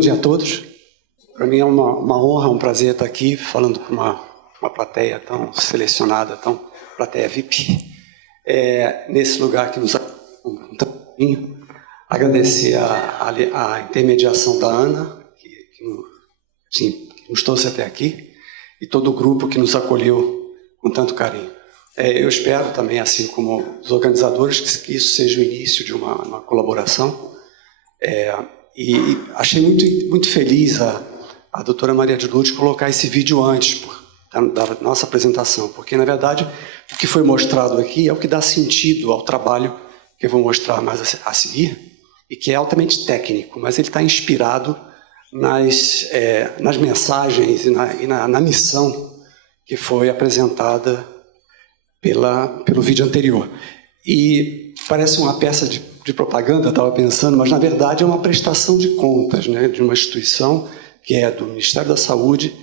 dia a todos. Para mim é uma honra, um prazer estar aqui falando para uma plateia tão selecionada, plateia VIP, nesse lugar que nos ajuda. Agradecer a intermediação da Ana, que nos trouxe até aqui, e todo o grupo que nos acolheu com tanto carinho. Eu espero também, assim como os organizadores, que isso seja o início de uma colaboração. E achei muito feliz a doutora Maria de Lourdes colocar esse vídeo antes da nossa apresentação, porque, na verdade, o que foi mostrado aqui é o que dá sentido ao trabalho que eu vou mostrar mais a seguir, e que é altamente técnico, mas ele está inspirado nas mensagens e na missão que foi apresentada pelo vídeo anterior. E parece uma peça de propaganda, estava pensando, mas na verdade é uma prestação de contas, né, de uma instituição que é do Ministério da Saúde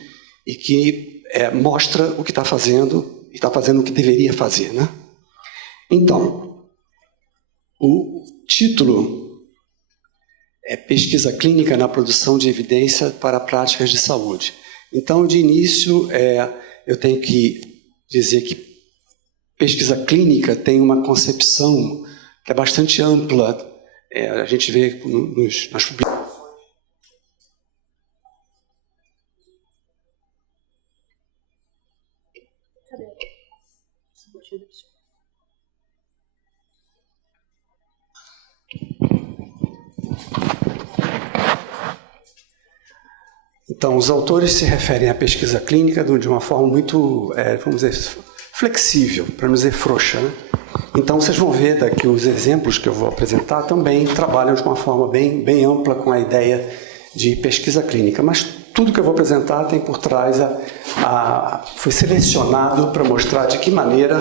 e que mostra o que está fazendo e está fazendo o que deveria fazer, né? Então, o título é Pesquisa Clínica na Produção de Evidência para Práticas de Saúde. Então, de início, eu tenho que dizer que pesquisa clínica tem uma concepção que é bastante ampla. A gente vê nas publicações. Então, os autores se referem à pesquisa clínica de uma forma muito, vamos dizer, flexível, para não dizer frouxa, né? Então, vocês vão ver daqui os exemplos que eu vou apresentar também trabalham de uma forma bem ampla com a ideia de pesquisa clínica. Mas tudo que eu vou apresentar tem por trás, foi selecionado para mostrar de que maneira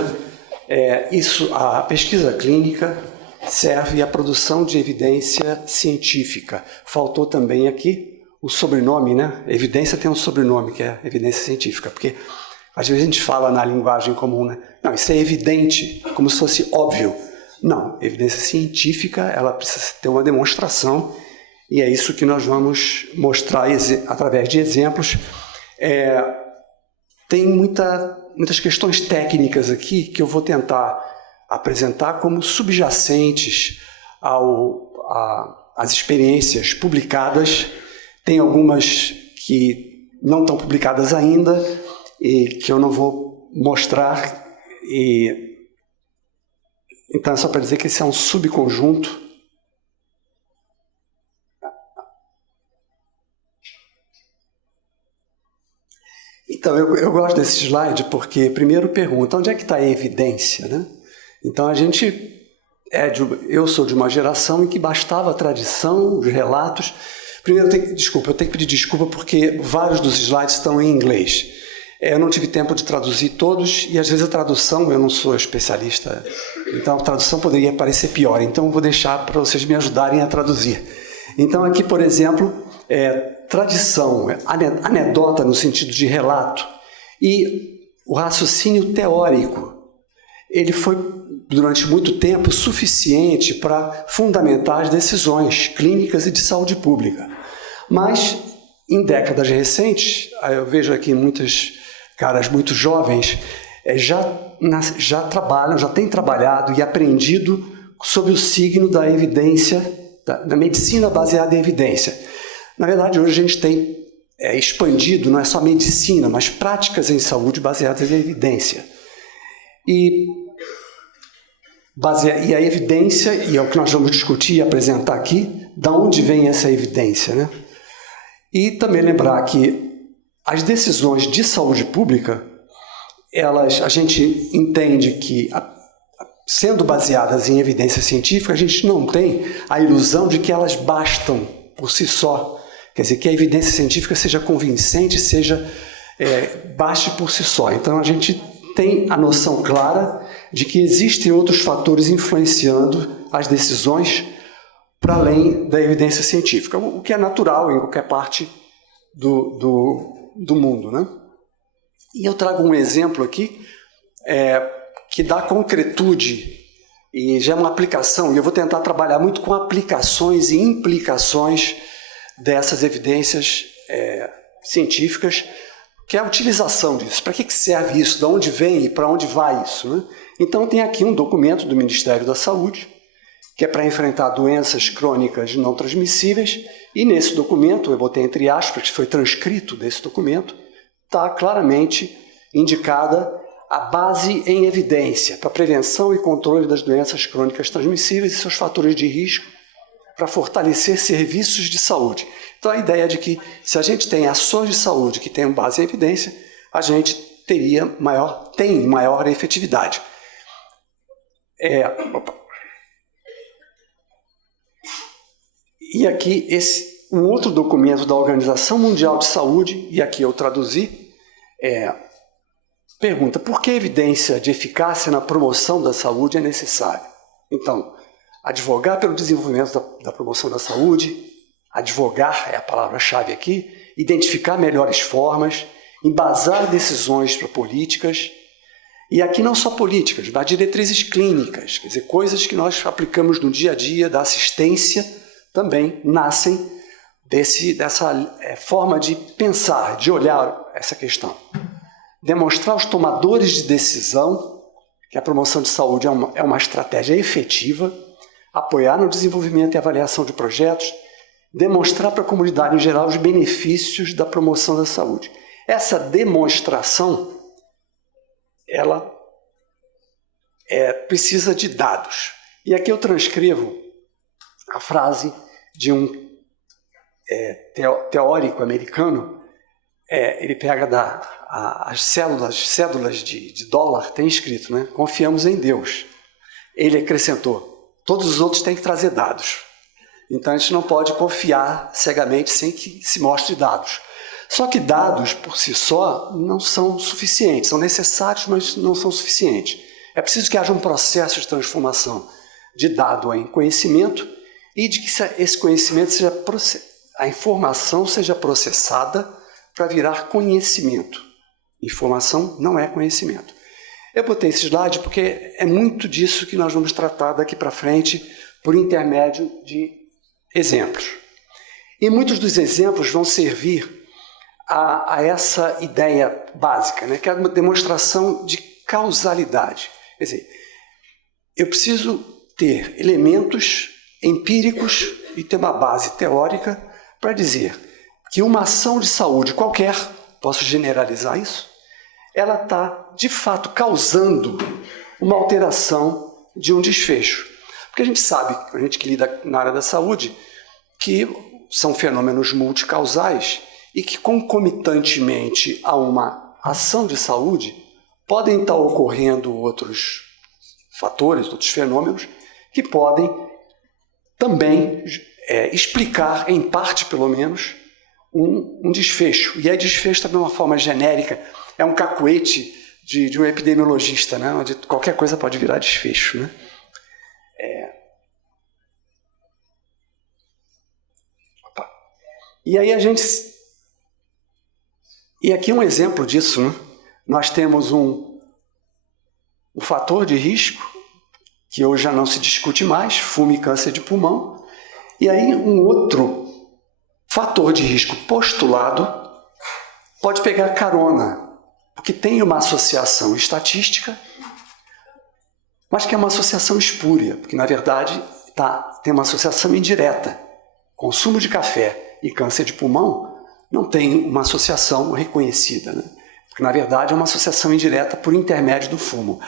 a pesquisa clínica serve à produção de evidência científica. Faltou também aqui o sobrenome, né? Evidência tem um sobrenome, que é evidência científica, porque às vezes a gente fala na linguagem comum, né? Não, isso é evidente, como se fosse óbvio. Não, evidência científica, ela precisa ter uma demonstração, e é isso que nós vamos mostrar através de exemplos. Tem muitas questões técnicas aqui que eu vou tentar apresentar como subjacentes às experiências publicadas. Tem algumas que não estão publicadas ainda e que eu não vou mostrar. Então é só para dizer que esse é um subconjunto. Então, eu gosto desse slide porque, primeiro, pergunta onde é que está a evidência, né? Então, eu sou de uma geração em que bastava a tradição, os relatos. Primeiro, eu tenho que pedir desculpa porque vários dos slides estão em inglês. Eu não tive tempo de traduzir todos e, às vezes, a tradução, eu não sou especialista, então a tradução poderia parecer pior. Então, eu vou deixar para vocês me ajudarem a traduzir. Então, aqui, por exemplo, tradição, anedota no sentido de relato, e o raciocínio teórico. Ele foi, durante muito tempo, suficiente para fundamentar as decisões clínicas e de saúde pública. Mas, em décadas recentes, eu vejo aqui muitas caras muito jovens, já trabalham, já têm trabalhado e aprendido sob o signo da evidência, da medicina baseada em evidência. Na verdade, hoje a gente tem expandido, não é só medicina, mas práticas em saúde baseadas em evidência. E a evidência, e é o que nós vamos discutir e apresentar aqui, de onde vem essa evidência, né? E também lembrar que as decisões de saúde pública, a gente entende que, sendo baseadas em evidência científica, a gente não tem a ilusão de que elas bastam por si só. Quer dizer, que a evidência científica seja convincente, baste por si só. Então, a gente tem a noção clara de que existem outros fatores influenciando as decisões para além da evidência científica, o que é natural em qualquer parte do mundo, né? E eu trago um exemplo aqui que dá concretude e já é uma aplicação, e eu vou tentar trabalhar muito com aplicações e implicações dessas evidências científicas, que é a utilização disso. Para que serve isso? De onde vem e para onde vai isso, né? Então, tem aqui um documento do Ministério da Saúde, que é para enfrentar doenças crônicas não transmissíveis, e nesse documento, eu botei entre aspas, que foi transcrito desse documento, está claramente indicada a base em evidência para prevenção e controle das doenças crônicas transmissíveis e seus fatores de risco para fortalecer serviços de saúde. Então, a ideia é de que, se a gente tem ações de saúde que tenham base em evidência, a gente tem maior efetividade. E aqui, um outro documento da Organização Mundial de Saúde, e aqui eu traduzi, pergunta: por que evidência de eficácia na promoção da saúde é necessária? Então, advogar pelo desenvolvimento da promoção da saúde, advogar é a palavra-chave aqui, identificar melhores formas, embasar decisões para políticas, e aqui não só políticas, mas diretrizes clínicas, quer dizer, coisas que nós aplicamos no dia a dia da assistência, também nascem dessa forma de pensar, de olhar essa questão. Demonstrar aos tomadores de decisão que a promoção de saúde é uma estratégia efetiva, apoiar no desenvolvimento e avaliação de projetos, demonstrar para a comunidade em geral os benefícios da promoção da saúde. Essa demonstração, ela precisa de dados. E aqui eu transcrevo a frase de um teórico americano. Ele pega as cédulas de dólar, tem escrito, né? Confiamos em Deus. Ele acrescentou: todos os outros têm que trazer dados. Então a gente não pode confiar cegamente sem que se mostre dados. Só que dados por si só não são suficientes, são necessários, mas não são suficientes. É preciso que haja um processo de transformação de dado em conhecimento e de que esse conhecimento a informação seja processada para virar conhecimento. Informação não é conhecimento. Eu botei esse slide porque é muito disso que nós vamos tratar daqui para frente por intermédio de exemplos. E muitos dos exemplos vão servir a essa ideia básica, né, que é uma demonstração de causalidade. Quer dizer, eu preciso ter elementos empíricos e ter uma base teórica para dizer que uma ação de saúde qualquer, posso generalizar isso, ela está, de fato, causando uma alteração de um desfecho. Porque a gente sabe, a gente que lida na área da saúde, que são fenômenos multicausais e que, concomitantemente a uma ação de saúde, podem estar ocorrendo outros fatores, outros fenômenos, que podem também explicar, em parte pelo menos, um desfecho. E aí desfecho também é uma forma genérica, é um cacuete de um epidemiologista, né? Onde qualquer coisa pode virar desfecho, né? E aí E aqui um exemplo disso, né? Nós temos um fator de risco, que hoje já não se discute mais, fumo e câncer de pulmão. E aí um outro fator de risco postulado pode pegar carona, porque tem uma associação estatística, mas que é uma associação espúria, porque na verdade tem uma associação indireta. Consumo de café e câncer de pulmão não tem uma associação reconhecida, né? Porque na verdade é uma associação indireta por intermédio do fumo.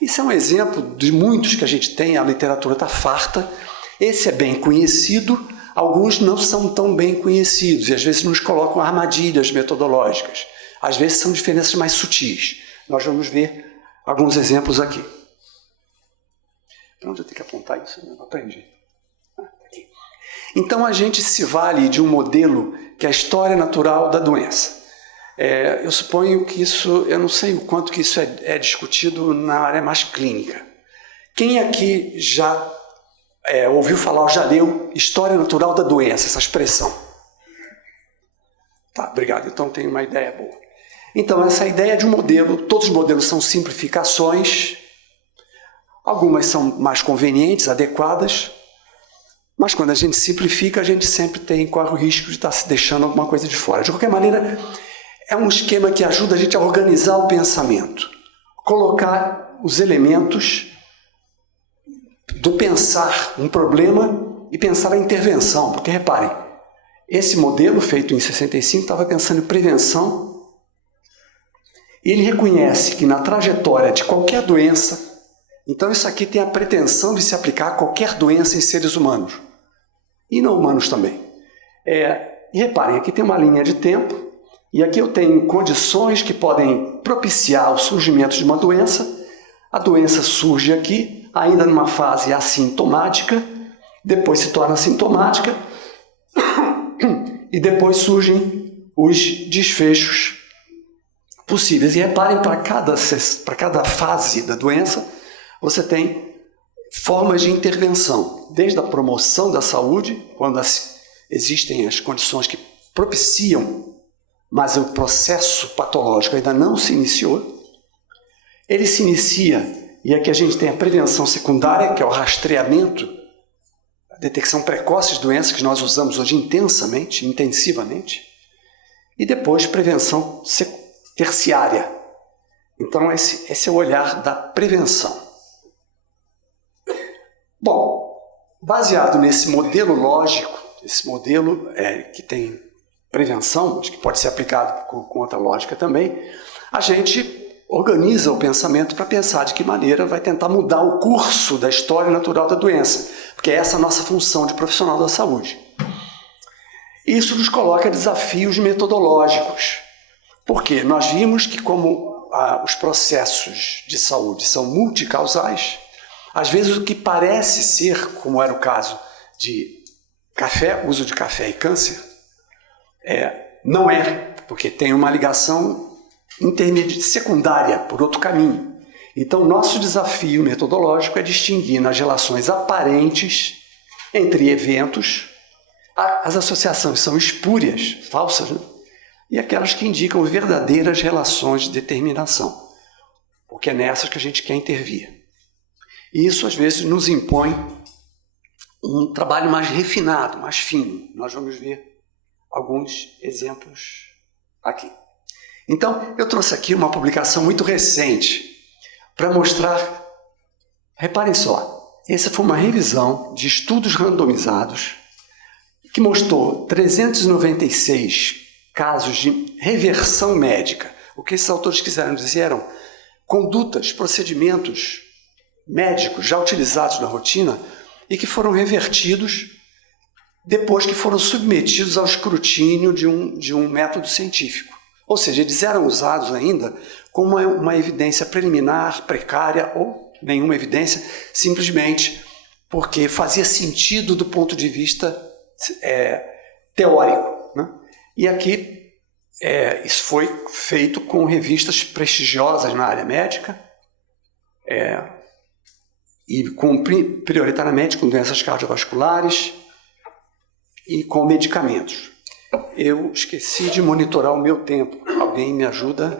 Isso é um exemplo de muitos que a gente tem, a literatura está farta. Esse é bem conhecido, alguns não são tão bem conhecidos e às vezes nos colocam armadilhas metodológicas. Às vezes são diferenças mais sutis. Nós vamos ver alguns exemplos aqui. Para onde eu tenho que apontar isso? Eu não aprendi. Aqui. Então a gente se vale de um modelo que é a história natural da doença. Eu suponho que isso, eu não sei o quanto que isso é discutido na área mais clínica. Quem aqui já ouviu falar ou já leu História Natural da Doença, essa expressão? Tá, obrigado. Então tem uma ideia boa. Então essa ideia de um modelo, todos os modelos são simplificações, algumas são mais convenientes, adequadas, Mas quando a gente simplifica, a gente sempre corre o risco de estar se deixando alguma coisa de fora. De qualquer maneira, é um esquema que ajuda a gente a organizar o pensamento, colocar os elementos do pensar um problema e pensar a intervenção. Porque, reparem, esse modelo feito em 65 estava pensando em prevenção. Ele reconhece que na trajetória de qualquer doença, então isso aqui tem a pretensão de se aplicar a qualquer doença em seres humanos e não humanos também. E reparem, aqui tem uma linha de tempo e aqui eu tenho condições que podem propiciar o surgimento de uma doença. A doença surge aqui, ainda numa fase assintomática, depois se torna sintomática e depois surgem os desfechos possíveis. E reparem, para cada fase da doença, você tem formas de intervenção, desde a promoção da saúde, quando existem as condições que propiciam, mas o processo patológico ainda não se iniciou. Ele se inicia, e aqui a gente tem a prevenção secundária, que é o rastreamento, a detecção precoce de doenças que nós usamos hoje intensivamente, e depois prevenção terciária. Então esse é o olhar da prevenção. Bom, baseado nesse modelo lógico, esse modelo que tem prevenção, mas que pode ser aplicado com outra lógica também, a gente organiza o pensamento para pensar de que maneira vai tentar mudar o curso da história natural da doença, porque essa é a nossa função de profissional da saúde. Isso nos coloca desafios metodológicos, porque nós vimos que como os processos de saúde são multicausais, às vezes o que parece ser, como era o caso de uso de café e câncer, não é, porque tem uma ligação secundária, por outro caminho. Então, nosso desafio metodológico é distinguir nas relações aparentes entre eventos, as associações são espúrias, falsas, né? E aquelas que indicam verdadeiras relações de determinação, porque é nessas que a gente quer intervir. E isso, às vezes, nos impõe um trabalho mais refinado, mais fino. Nós vamos ver alguns exemplos aqui. Então, eu trouxe aqui uma publicação muito recente para mostrar. Reparem só, essa foi uma revisão de estudos randomizados que mostrou 396 casos de reversão médica. O que esses autores quiseram dizer eram condutas, procedimentos médicos já utilizados na rotina e que foram revertidos depois que foram submetidos ao escrutínio de um método científico. Ou seja, eles eram usados ainda como uma evidência preliminar, precária ou nenhuma evidência, simplesmente porque fazia sentido do ponto de vista teórico, né? E aqui isso foi feito com revistas prestigiosas na área médica, e prioritariamente com doenças cardiovasculares e com medicamentos. Eu esqueci de monitorar o meu tempo. Alguém me ajuda?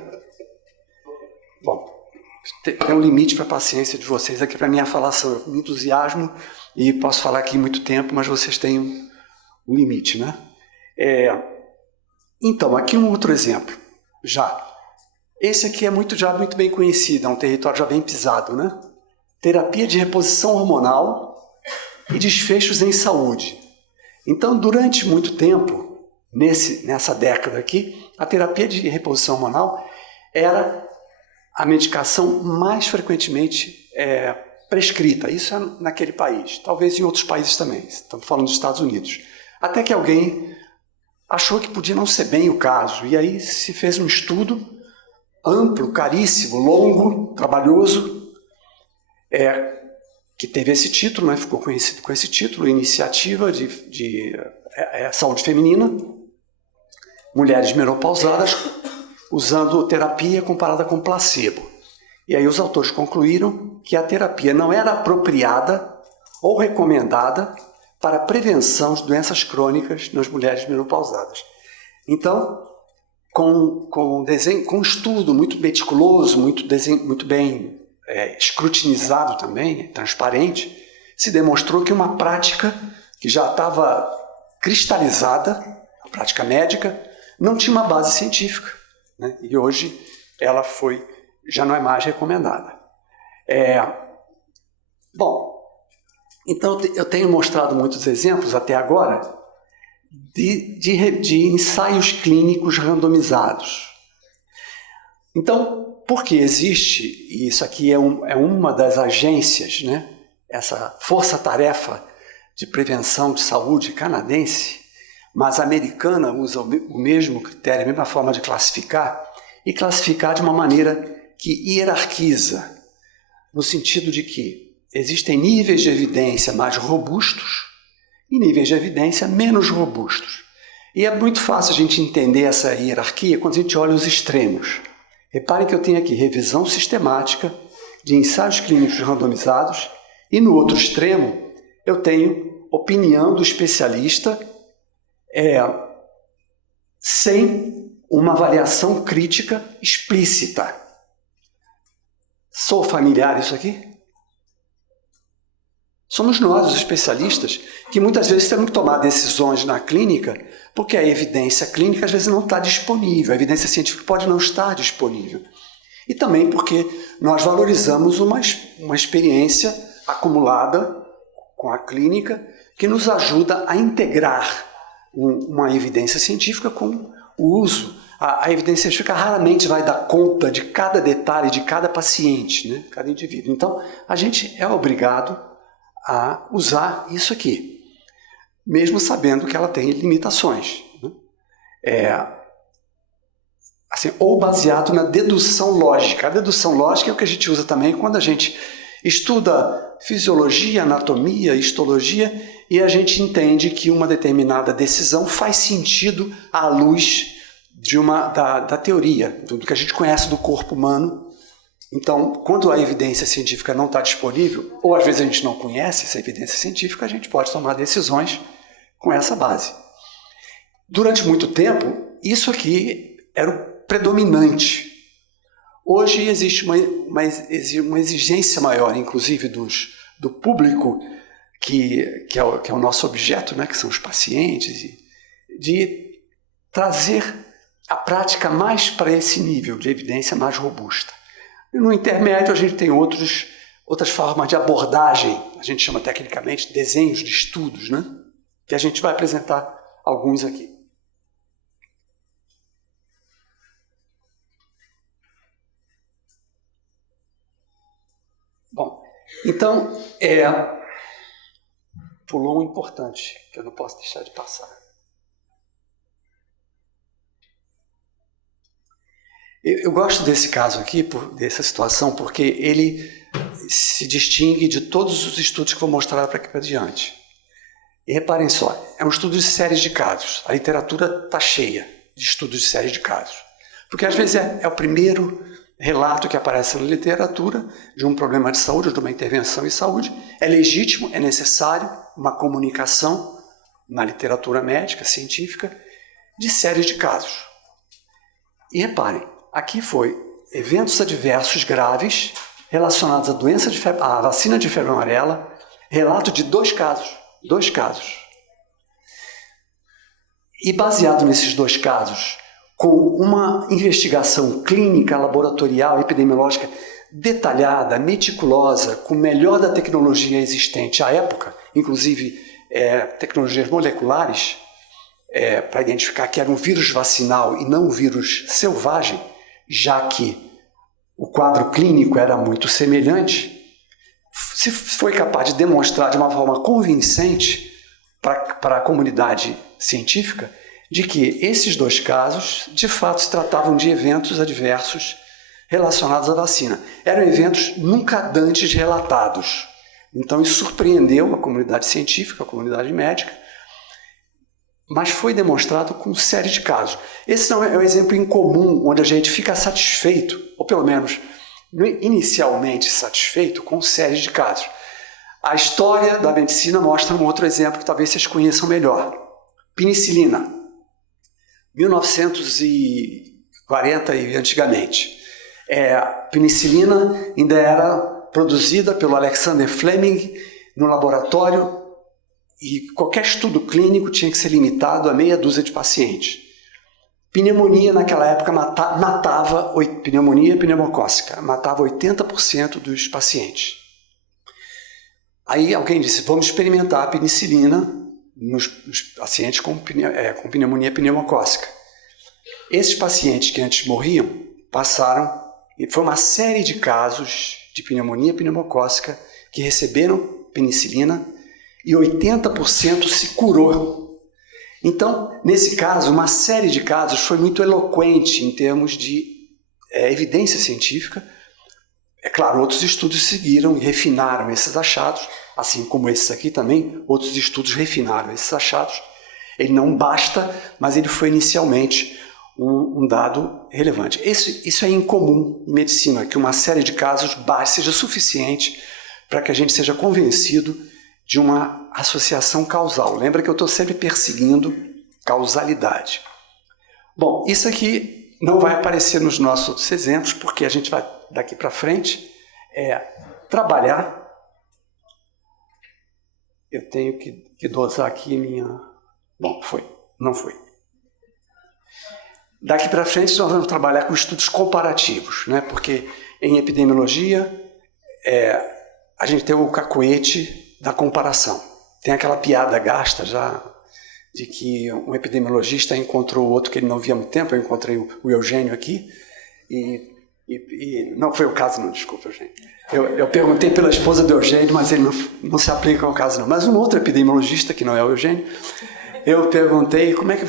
Bom, tem um limite para a paciência de vocês aqui para a minha falação. Eu me entusiasmo e posso falar aqui muito tempo, mas vocês têm um limite, né? Então, aqui um outro exemplo. Esse aqui é já muito bem conhecido, é um território já bem pisado, né? Terapia de reposição hormonal e desfechos em saúde. Então, durante muito tempo, nessa década aqui, a terapia de reposição hormonal era a medicação mais frequentemente prescrita. Isso é naquele país, talvez em outros países também. Estamos falando dos Estados Unidos. Até que alguém achou que podia não ser bem o caso. E aí se fez um estudo amplo, caríssimo, longo, trabalhoso, que teve esse título, né? Ficou conhecido com esse título, Iniciativa de Saúde Feminina, Mulheres Menopausadas, usando terapia comparada com placebo. E aí os autores concluíram que a terapia não era apropriada ou recomendada para a prevenção de doenças crônicas nas mulheres menopausadas. Então, com um estudo muito meticuloso, muito bem escrutinizado também, transparente, se demonstrou que uma prática que já estava cristalizada, a prática médica, não tinha uma base científica, né? E hoje ela já não é mais recomendada. Bom, então eu tenho mostrado muitos exemplos até agora de ensaios clínicos randomizados. Então, porque existe, e isso aqui é uma das agências, né? Essa força-tarefa de prevenção de saúde canadense, mas a americana usa o mesmo critério, a mesma forma de classificar, e classificar de uma maneira que hierarquiza, no sentido de que existem níveis de evidência mais robustos e níveis de evidência menos robustos. E é muito fácil a gente entender essa hierarquia quando a gente olha os extremos. Reparem que eu tenho aqui revisão sistemática de ensaios clínicos randomizados e no outro extremo eu tenho opinião do especialista sem uma avaliação crítica explícita. Sou familiar isso aqui? Somos nós, os especialistas, que muitas vezes temos que tomar decisões na clínica porque a evidência clínica às vezes não está disponível, a evidência científica pode não estar disponível. E também porque nós valorizamos uma experiência acumulada com a clínica que nos ajuda a integrar uma evidência científica com o uso. A evidência científica raramente vai dar conta de cada detalhe de cada paciente, né? Cada indivíduo. Então, a gente é obrigado a usar isso aqui, mesmo sabendo que ela tem limitações, né? Assim, ou baseado na dedução lógica. A dedução lógica é o que a gente usa também quando a gente estuda fisiologia, anatomia, histologia, e a gente entende que uma determinada decisão faz sentido à luz da teoria, do que a gente conhece do corpo humano. Então, quando a evidência científica não está disponível, ou às vezes a gente não conhece essa evidência científica, a gente pode tomar decisões com essa base. Durante muito tempo, isso aqui era o predominante. Hoje existe uma exigência maior, inclusive do público, que é o nosso objeto, né, que são os pacientes, de trazer a prática mais para esse nível de evidência mais robusta. E no intermédio, a gente tem outras formas de abordagem, a gente chama tecnicamente desenhos de estudos, né? Que a gente vai apresentar alguns aqui. Bom, então, pulou um importante, que eu não posso deixar de passar. Eu gosto desse caso aqui, dessa situação, porque ele se distingue de todos os estudos que vou mostrar para aqui para diante. E reparem só, é um estudo de séries de casos. A literatura está cheia de estudos de séries de casos. Porque às vezes é o primeiro relato que aparece na literatura de um problema de saúde, de uma intervenção em saúde. É legítimo, é necessário uma comunicação na literatura médica, científica, de séries de casos. E reparem, aqui foi eventos adversos graves relacionados à vacina de febre amarela, relato de dois casos. E baseado nesses dois casos, com uma investigação clínica, laboratorial, epidemiológica detalhada, meticulosa, com o melhor da tecnologia existente à época, inclusive tecnologias moleculares, para identificar que era um vírus vacinal e não um vírus selvagem, já que o quadro clínico era muito semelhante, se foi capaz de demonstrar de uma forma convincente para a comunidade científica de que esses dois casos, de fato, se tratavam de eventos adversos relacionados à vacina. Eram eventos nunca antes relatados. Então, isso surpreendeu a comunidade científica, a comunidade médica, mas foi demonstrado com série de casos. Esse não é um exemplo incomum, onde a gente fica satisfeito, ou pelo menos inicialmente satisfeito, com séries de casos. A história da medicina mostra um outro exemplo que talvez vocês conheçam melhor. Penicilina. 1940 e antigamente. A penicilina ainda era produzida pelo Alexander Fleming no laboratório E qualquer estudo clínico tinha que ser limitado a meia dúzia de pacientes. Pneumonia naquela época matava pneumonia pneumocócica, matava 80% dos pacientes. Aí alguém disse, vamos experimentar a penicilina nos pacientes com pneumonia pneumocócica. Esses pacientes que antes morriam passaram, e foi uma série de casos de pneumonia pneumocócica que receberam penicilina e 80% se curou. Então, nesse caso, uma série de casos foi muito eloquente em termos de evidência científica. É claro, outros estudos seguiram e refinaram esses achados, assim como esses aqui também, outros estudos refinaram esses achados. Ele não basta, mas ele foi inicialmente um dado relevante. Isso é incomum em medicina, que uma série de casos seja suficiente para que a gente seja convencido de uma associação causal. Lembra que eu estou sempre perseguindo causalidade. Bom, isso aqui não vai aparecer nos nossos outros exemplos, porque a gente vai, daqui para frente, trabalhar. Eu tenho que dosar aqui minha... Bom, não foi. Daqui para frente nós vamos trabalhar com estudos comparativos, né? Porque em epidemiologia a gente tem o cacoete da comparação. Tem aquela piada gasta já de que um epidemiologista encontrou outro que ele não via há muito tempo. Eu encontrei o Eugênio aqui e não foi o caso não, desculpa, Eugênio. Eu perguntei pela esposa do Eugênio, mas ele não se aplica ao caso não. Mas um outro epidemiologista, que não é o Eugênio, eu perguntei, como é que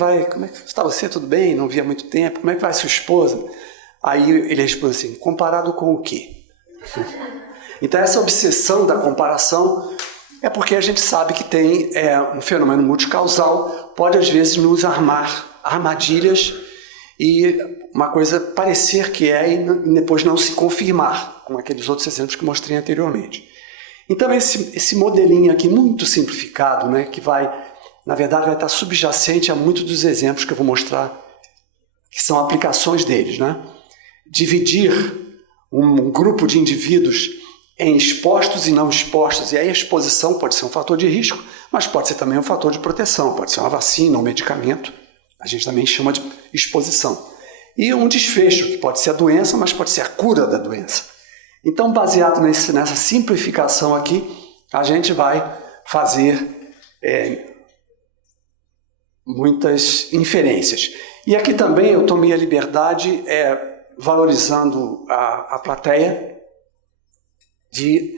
está você, tudo bem? Não via há muito tempo, como é que vai sua esposa? Aí ele respondeu assim, comparado com o quê? Então essa obsessão da comparação é porque a gente sabe que tem um fenômeno multicausal, pode às vezes nos armar armadilhas e uma coisa parecer que e depois não se confirmar, como aqueles outros exemplos que mostrei anteriormente. Então esse modelinho aqui muito simplificado, né, que na verdade vai estar subjacente a muitos dos exemplos que eu vou mostrar, que são aplicações deles, né? Dividir um grupo de indivíduos em expostos e não expostos, e aí a exposição pode ser um fator de risco, mas pode ser também um fator de proteção, pode ser uma vacina, um medicamento, a gente também chama de exposição. E um desfecho, que pode ser a doença, mas pode ser a cura da doença. Então, baseado nessa simplificação aqui, a gente vai fazer muitas inferências. E aqui também eu tomei a liberdade, valorizando a plateia, de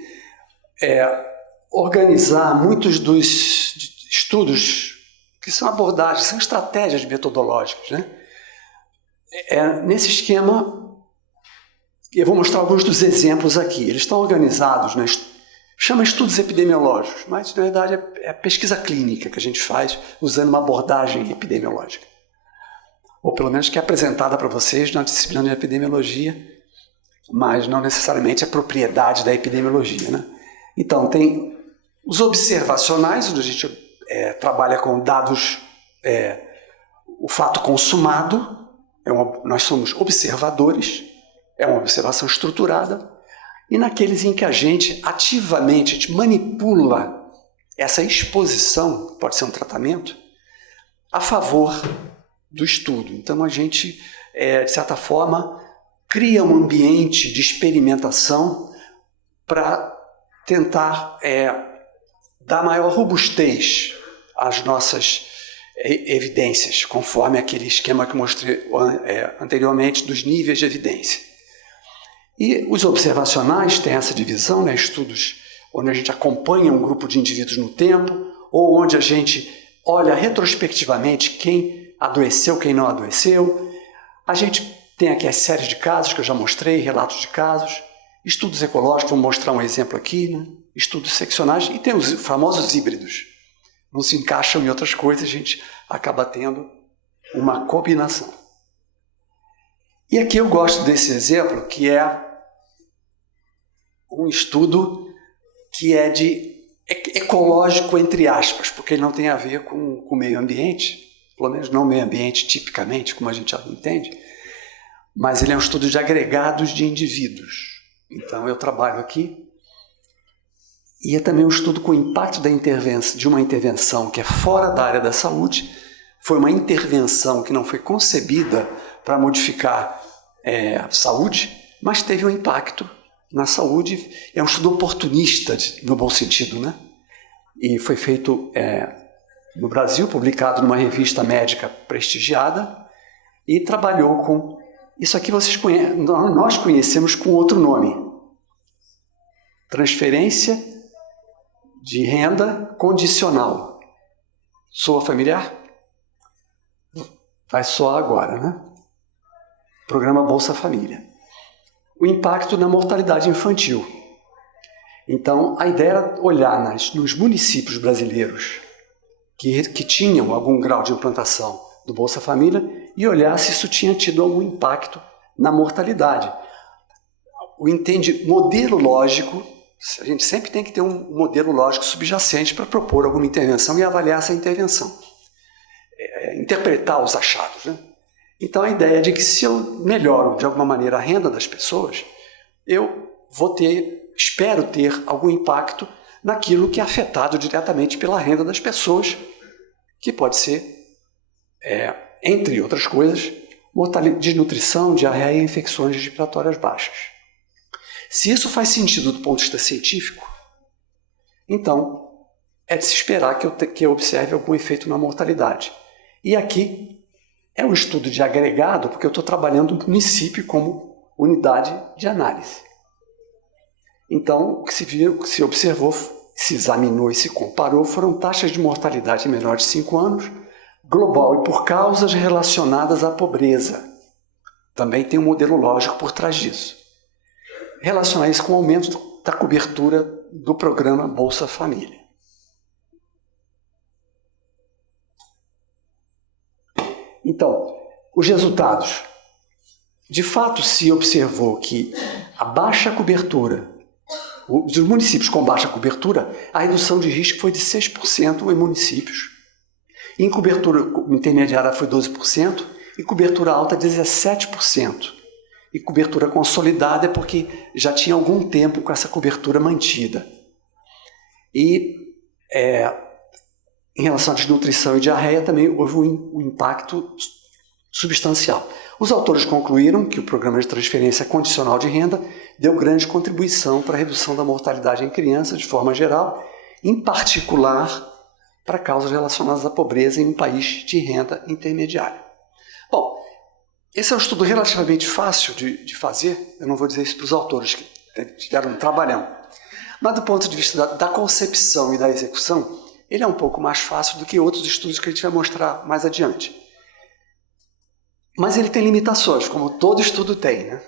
organizar muitos dos estudos que são abordagens, são estratégias metodológicas, né? Nesse esquema, eu vou mostrar alguns dos exemplos aqui. Eles estão organizados, né? Chama estudos epidemiológicos, mas na verdade é pesquisa clínica que a gente faz usando uma abordagem epidemiológica. Ou pelo menos que é apresentada para vocês na disciplina de epidemiologia, mas não necessariamente a propriedade da epidemiologia, né? Então, tem os observacionais, onde a gente trabalha com dados, o fato consumado, nós somos observadores, é uma observação estruturada, e naqueles em que a gente ativamente manipula essa exposição, pode ser um tratamento, a favor do estudo. Então, a gente, de certa forma, cria um ambiente de experimentação para tentar dar maior robustez às nossas evidências, conforme aquele esquema que mostrei anteriormente dos níveis de evidência. E os observacionais têm essa divisão, né? Estudos onde a gente acompanha um grupo de indivíduos no tempo, ou onde a gente olha retrospectivamente quem adoeceu, quem não adoeceu. A gente tem aqui as séries de casos que eu já mostrei, relatos de casos, estudos ecológicos, vou mostrar um exemplo aqui, né? Estudos seccionais, e tem os famosos híbridos. Não se encaixam em outras coisas, a gente acaba tendo uma combinação. E aqui eu gosto desse exemplo, que é um estudo que é de ecológico, entre aspas, porque ele não tem a ver com o meio ambiente, pelo menos não o meio ambiente tipicamente, como a gente já entende, mas ele é um estudo de agregados de indivíduos. Então eu trabalho aqui e é também um estudo com o impacto de uma intervenção que é fora da área da saúde. Foi uma intervenção que não foi concebida para modificar a saúde, mas teve um impacto na saúde. É um estudo oportunista, no bom sentido, né? E foi feito no Brasil, publicado numa revista médica prestigiada, e trabalhou com... Isso aqui nós conhecemos com outro nome. Transferência de renda condicional. Soa familiar? Vai soar agora, né? Programa Bolsa Família. O impacto na mortalidade infantil. Então, a ideia era olhar nos municípios brasileiros que tinham algum grau de implantação do Bolsa Família e olhar se isso tinha tido algum impacto na mortalidade. Modelo lógico, a gente sempre tem que ter um modelo lógico subjacente para propor alguma intervenção e avaliar essa intervenção. Interpretar os achados, né? Então, a ideia é de que se eu melhoro de alguma maneira a renda das pessoas, eu espero ter algum impacto naquilo que é afetado diretamente pela renda das pessoas, que pode ser, entre outras coisas, desnutrição, diarreia e infecções respiratórias baixas. Se isso faz sentido do ponto de vista científico, então é de se esperar que eu observe algum efeito na mortalidade. E aqui é um estudo de agregado, porque eu estou trabalhando o município como unidade de análise. Então, o que se observou, se examinou e se comparou foram taxas de mortalidade em menores de 5 anos, global e por causas relacionadas à pobreza. Também tem um modelo lógico por trás disso. Relacionar isso com o aumento da cobertura do programa Bolsa Família. Então, os resultados. De fato, se observou que a baixa cobertura, os municípios com baixa cobertura, a redução de risco foi de 6% em municípios. Em cobertura intermediária foi 12% e cobertura alta 17%. E cobertura consolidada é porque já tinha algum tempo com essa cobertura mantida. E em relação à desnutrição e diarreia também houve um impacto substancial. Os autores concluíram que o programa de transferência condicional de renda deu grande contribuição para a redução da mortalidade em crianças de forma geral, em particular para causas relacionadas à pobreza em um país de renda intermediária. Bom, esse é um estudo relativamente fácil de fazer, eu não vou dizer isso para os autores que tiveram um trabalhão, mas do ponto de vista da concepção e da execução, ele é um pouco mais fácil do que outros estudos que a gente vai mostrar mais adiante. Mas ele tem limitações, como todo estudo tem, né?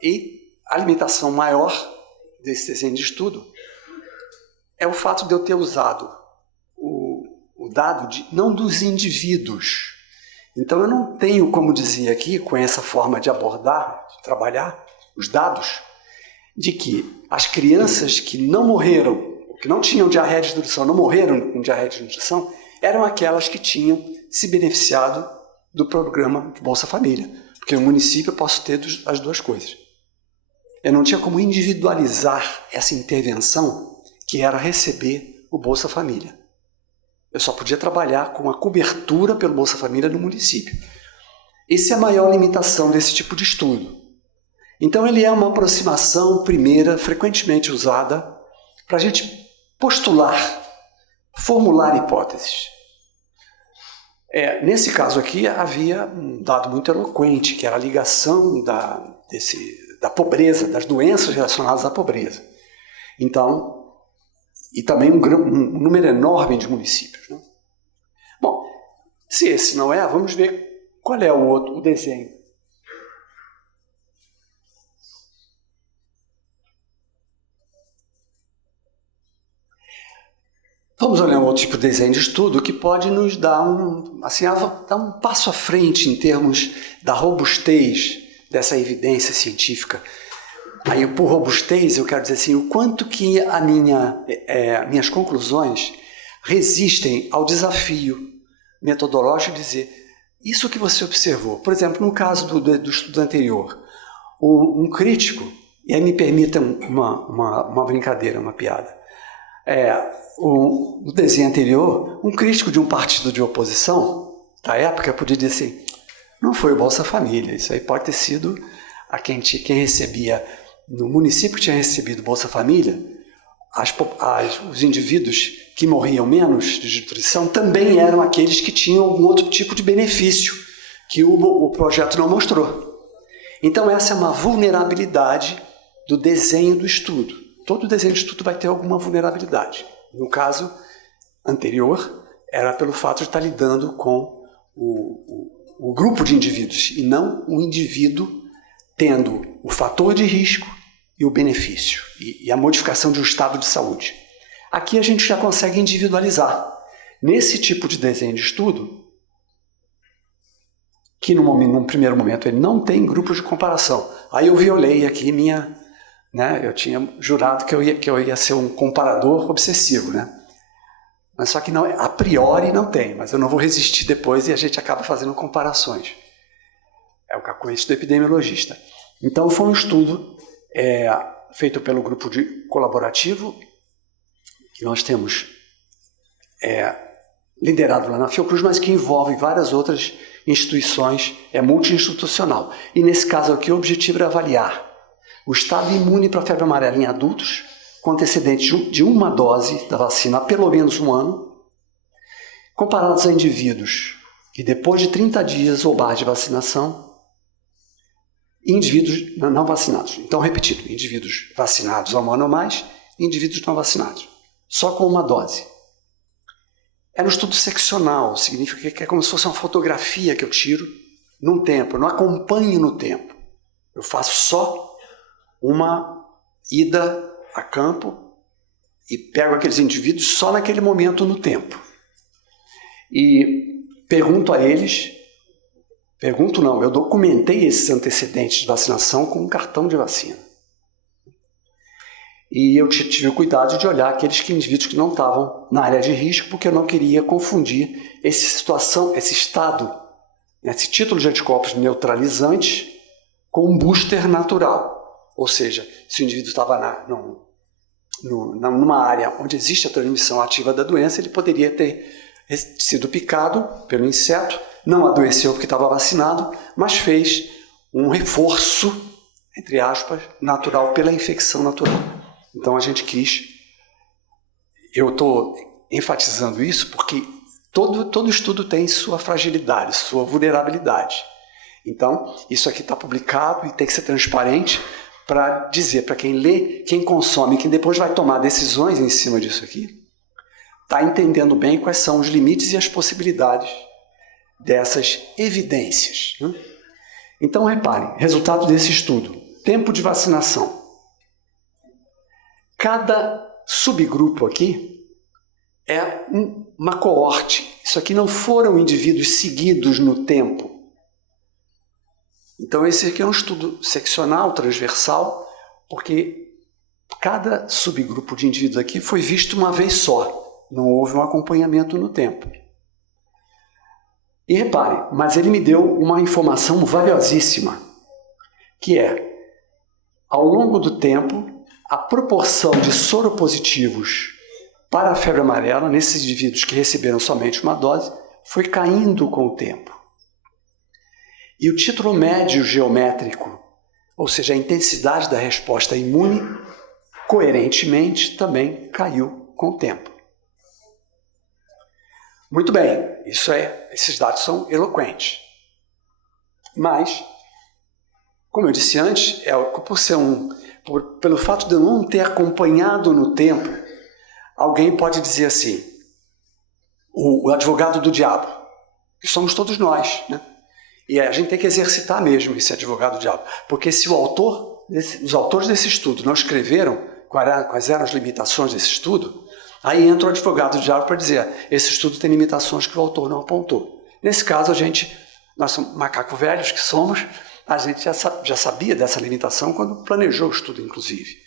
E a limitação maior desse desenho de estudo é o fato de eu ter usado o dado não dos indivíduos. Então eu não tenho como dizer aqui, com essa forma de abordar, de trabalhar os dados, de que as crianças que não morreram, que não tinham diarreia de desnutrição, não morreram com diarreia de desnutrição, eram aquelas que tinham se beneficiado do programa de Bolsa Família. Porque no município eu posso ter as duas coisas. Eu não tinha como individualizar essa intervenção que era receber o Bolsa Família. Eu só podia trabalhar com a cobertura pelo Bolsa Família no município. Essa é a maior limitação desse tipo de estudo. Então ele é uma aproximação primeira, frequentemente usada, para a gente postular, formular hipóteses. Nesse caso aqui havia um dado muito eloquente, que era a ligação da pobreza, das doenças relacionadas à pobreza. Então, e também um número enorme de municípios, né? Bom, se esse não é, vamos ver qual é o desenho. Vamos olhar um outro tipo de desenho de estudo que pode nos dar dar um passo à frente em termos da robustez dessa evidência científica. Aí, por robustez, eu quero dizer assim, o quanto que minhas conclusões resistem ao desafio metodológico de dizer isso que você observou. Por exemplo, no caso do estudo anterior, um crítico, e aí me permitam uma brincadeira, uma piada, No desenho anterior, um crítico de um partido de oposição da época podia dizer assim, não foi o Bolsa Família, isso aí pode ter sido quem recebia, no município que tinha recebido Bolsa Família, os indivíduos que morriam menos de desnutrição também eram aqueles que tinham algum outro tipo de benefício que o projeto não mostrou. Então essa é uma vulnerabilidade do desenho do estudo. Todo desenho de estudo vai ter alguma vulnerabilidade. No caso anterior, era pelo fato de estar lidando com o grupo de indivíduos e não o indivíduo tendo o fator de risco e o benefício e a modificação de um estado de saúde. Aqui a gente já consegue individualizar. Nesse tipo de desenho de estudo, que num primeiro momento ele não tem grupos de comparação. Aí eu violei aqui eu tinha jurado que eu ia ser um comparador obsessivo, né? Mas só que não, a priori não tem, mas eu não vou resistir depois e a gente acaba fazendo comparações. É o cacoete do epidemiologista. Então foi um estudo feito pelo grupo colaborativo que nós temos liderado lá na Fiocruz, mas que envolve várias outras instituições, multi-institucional. E nesse caso aqui o objetivo era avaliar o estado imune para a febre amarela em adultos com antecedente de uma dose da vacina há pelo menos um ano, comparados a indivíduos que depois de 30 dias ou mais de vacinação, e indivíduos não vacinados. Então, repetindo, indivíduos vacinados há um ano ou mais e indivíduos não vacinados, só com uma dose. É um estudo seccional, significa que é como se fosse uma fotografia que eu tiro num tempo, eu não acompanho no tempo. Eu faço só uma ida a campo e pego aqueles indivíduos só naquele momento no tempo. E pergunto a eles, eu documentei esses antecedentes de vacinação com um cartão de vacina. E eu tive o cuidado de olhar aqueles indivíduos que não estavam na área de risco, porque eu não queria confundir esse estado, esse título de anticorpos neutralizante com um booster natural. Ou seja, se o indivíduo estava numa área onde existe a transmissão ativa da doença, ele poderia ter sido picado pelo inseto, não adoeceu porque estava vacinado, mas fez um reforço, entre aspas, natural pela infecção natural. Então a gente eu estou enfatizando isso porque todo estudo tem sua fragilidade, sua vulnerabilidade. Então isso aqui está publicado e tem que ser transparente, para dizer para quem lê, quem consome, quem depois vai tomar decisões em cima disso aqui, está entendendo bem quais são os limites e as possibilidades dessas evidências. Então, reparem, resultado desse estudo, tempo de vacinação. Cada subgrupo aqui é uma coorte. Isso aqui não foram indivíduos seguidos no tempo. Então esse aqui é um estudo seccional, transversal, porque cada subgrupo de indivíduos aqui foi visto uma vez só, não houve um acompanhamento no tempo. E reparem, mas ele me deu uma informação valiosíssima, que ao longo do tempo, a proporção de soropositivos para a febre amarela, nesses indivíduos que receberam somente uma dose, foi caindo com o tempo. E o título médio geométrico, ou seja, a intensidade da resposta imune, coerentemente também caiu com o tempo. Muito bem, esses dados são eloquentes. Mas, como eu disse antes, pelo fato de eu não ter acompanhado no tempo, alguém pode dizer assim, o advogado do diabo, que somos todos nós, né? E a gente tem que exercitar mesmo esse advogado do diabo. Porque se os autores desse estudo não escreveram quais eram as limitações desse estudo, aí entra o advogado do diabo para dizer esse estudo tem limitações que o autor não apontou. Nesse caso, nós somos macacos velhos que somos, a gente já sabia dessa limitação quando planejou o estudo, inclusive.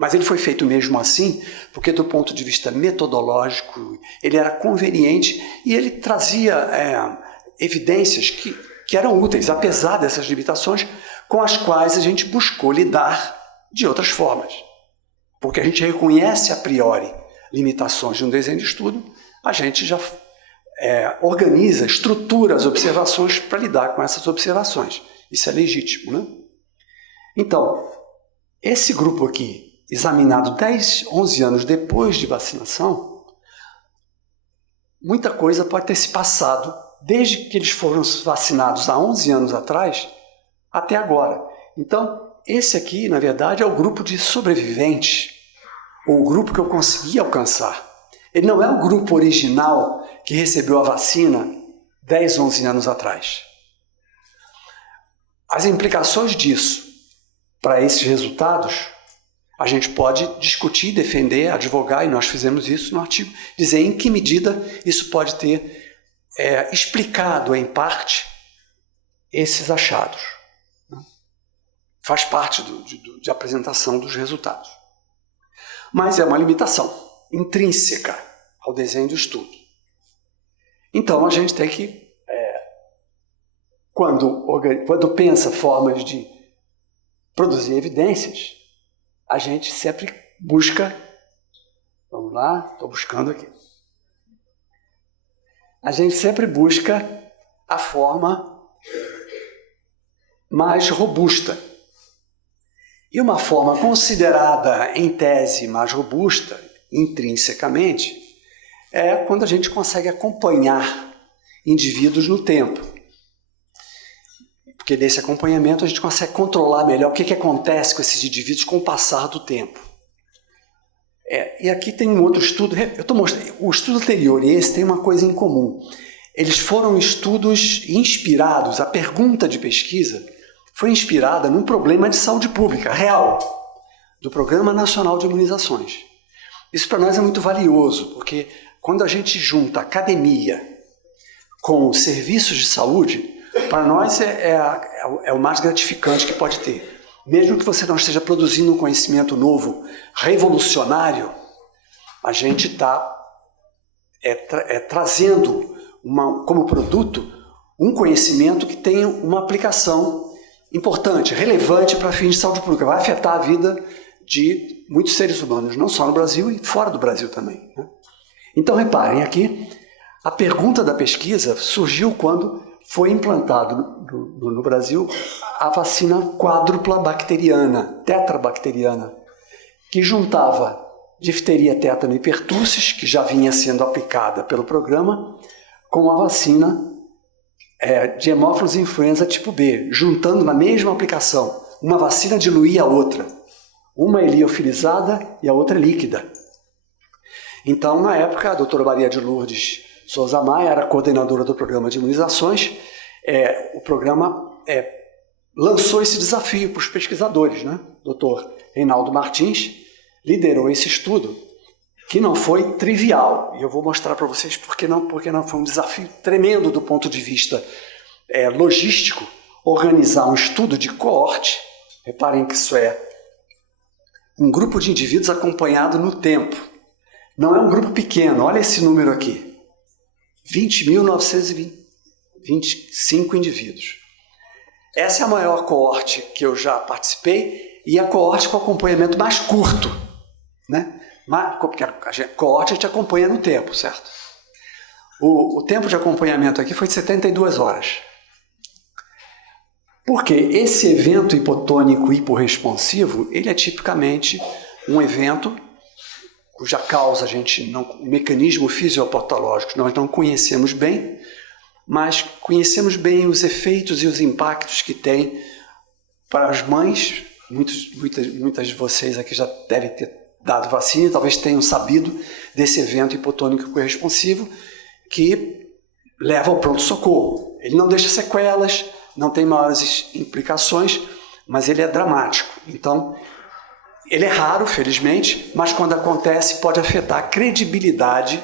Mas ele foi feito mesmo assim, porque do ponto de vista metodológico, ele era conveniente e ele trazia evidências que eram úteis, apesar dessas limitações, com as quais a gente buscou lidar de outras formas. Porque a gente reconhece a priori limitações de um desenho de estudo, a gente já organiza, estrutura as observações para lidar com essas observações. Isso é legítimo, né? Então, esse grupo aqui, examinado 10, 11 anos depois de vacinação, muita coisa pode ter se passado desde que eles foram vacinados há 11 anos atrás até agora. Então, esse aqui, na verdade, é o grupo de sobreviventes, ou o grupo que eu consegui alcançar. Ele não é o grupo original que recebeu a vacina 10, 11 anos atrás. As implicações disso para esses resultados, a gente pode discutir, defender, advogar, e nós fizemos isso no artigo, dizer em que medida isso pode ter explicado, em parte, esses achados. Faz parte de apresentação dos resultados. Mas é uma limitação intrínseca ao desenho do estudo. Então, a gente tem que, quando pensa formas de produzir evidências, a gente sempre busca, vamos lá, estou buscando aqui. A gente sempre busca a forma mais robusta. E uma forma considerada, em tese, mais robusta, intrinsecamente, é quando a gente consegue acompanhar indivíduos no tempo. Porque desse acompanhamento a gente consegue controlar melhor o que acontece com esses indivíduos com o passar do tempo. E aqui tem um outro estudo, eu estou mostrando, o estudo anterior e esse tem uma coisa em comum. Eles foram estudos inspirados, a pergunta de pesquisa foi inspirada num problema de saúde pública real, do Programa Nacional de Imunizações. Isso para nós é muito valioso, porque quando a gente junta academia com serviços de saúde, para nós é o mais gratificante que pode ter. Mesmo que você não esteja produzindo um conhecimento novo, revolucionário, a gente está trazendo como produto um conhecimento que tem uma aplicação importante, relevante para fins de saúde pública. Vai afetar a vida de muitos seres humanos, não só no Brasil e fora do Brasil também, né? Então, reparem aqui, a pergunta da pesquisa surgiu quando foi implantado no Brasil a vacina quádrupla bacteriana, tetrabacteriana, que juntava difteria, tétano e pertussis, que já vinha sendo aplicada pelo programa, com a vacina de hemófilos influenza tipo B, juntando na mesma aplicação. Uma vacina diluía a outra. Uma é liofilizada e a outra é líquida. Então, na época, a doutora Maria de Lourdes Souza Maia era coordenadora do programa de imunizações. O programa lançou esse desafio para os pesquisadores, né? O doutor Reinaldo Martins liderou esse estudo, que não foi trivial. E eu vou mostrar para vocês porque não foi um desafio tremendo do ponto de vista logístico, organizar um estudo de coorte. Reparem que isso é um grupo de indivíduos acompanhado no tempo. Não é um grupo pequeno, olha esse número aqui. 20.925 indivíduos. Essa é a maior coorte que eu já participei e a coorte com acompanhamento mais curto, né? Porque a coorte a gente acompanha no tempo, certo? O tempo de acompanhamento aqui foi de 72 horas. Porque esse evento hipotônico hiporresponsivo, ele é tipicamente um evento cuja causa o mecanismo fisiopatológico nós não conhecemos bem, mas conhecemos bem os efeitos e os impactos que tem para as mães. Muitas de vocês aqui já devem ter dado vacina, talvez tenham sabido desse evento hipotônico corresponsivo que leva ao pronto-socorro. Ele não deixa sequelas, não tem maiores implicações, mas ele é dramático. Então, ele é raro, felizmente, mas quando acontece pode afetar a credibilidade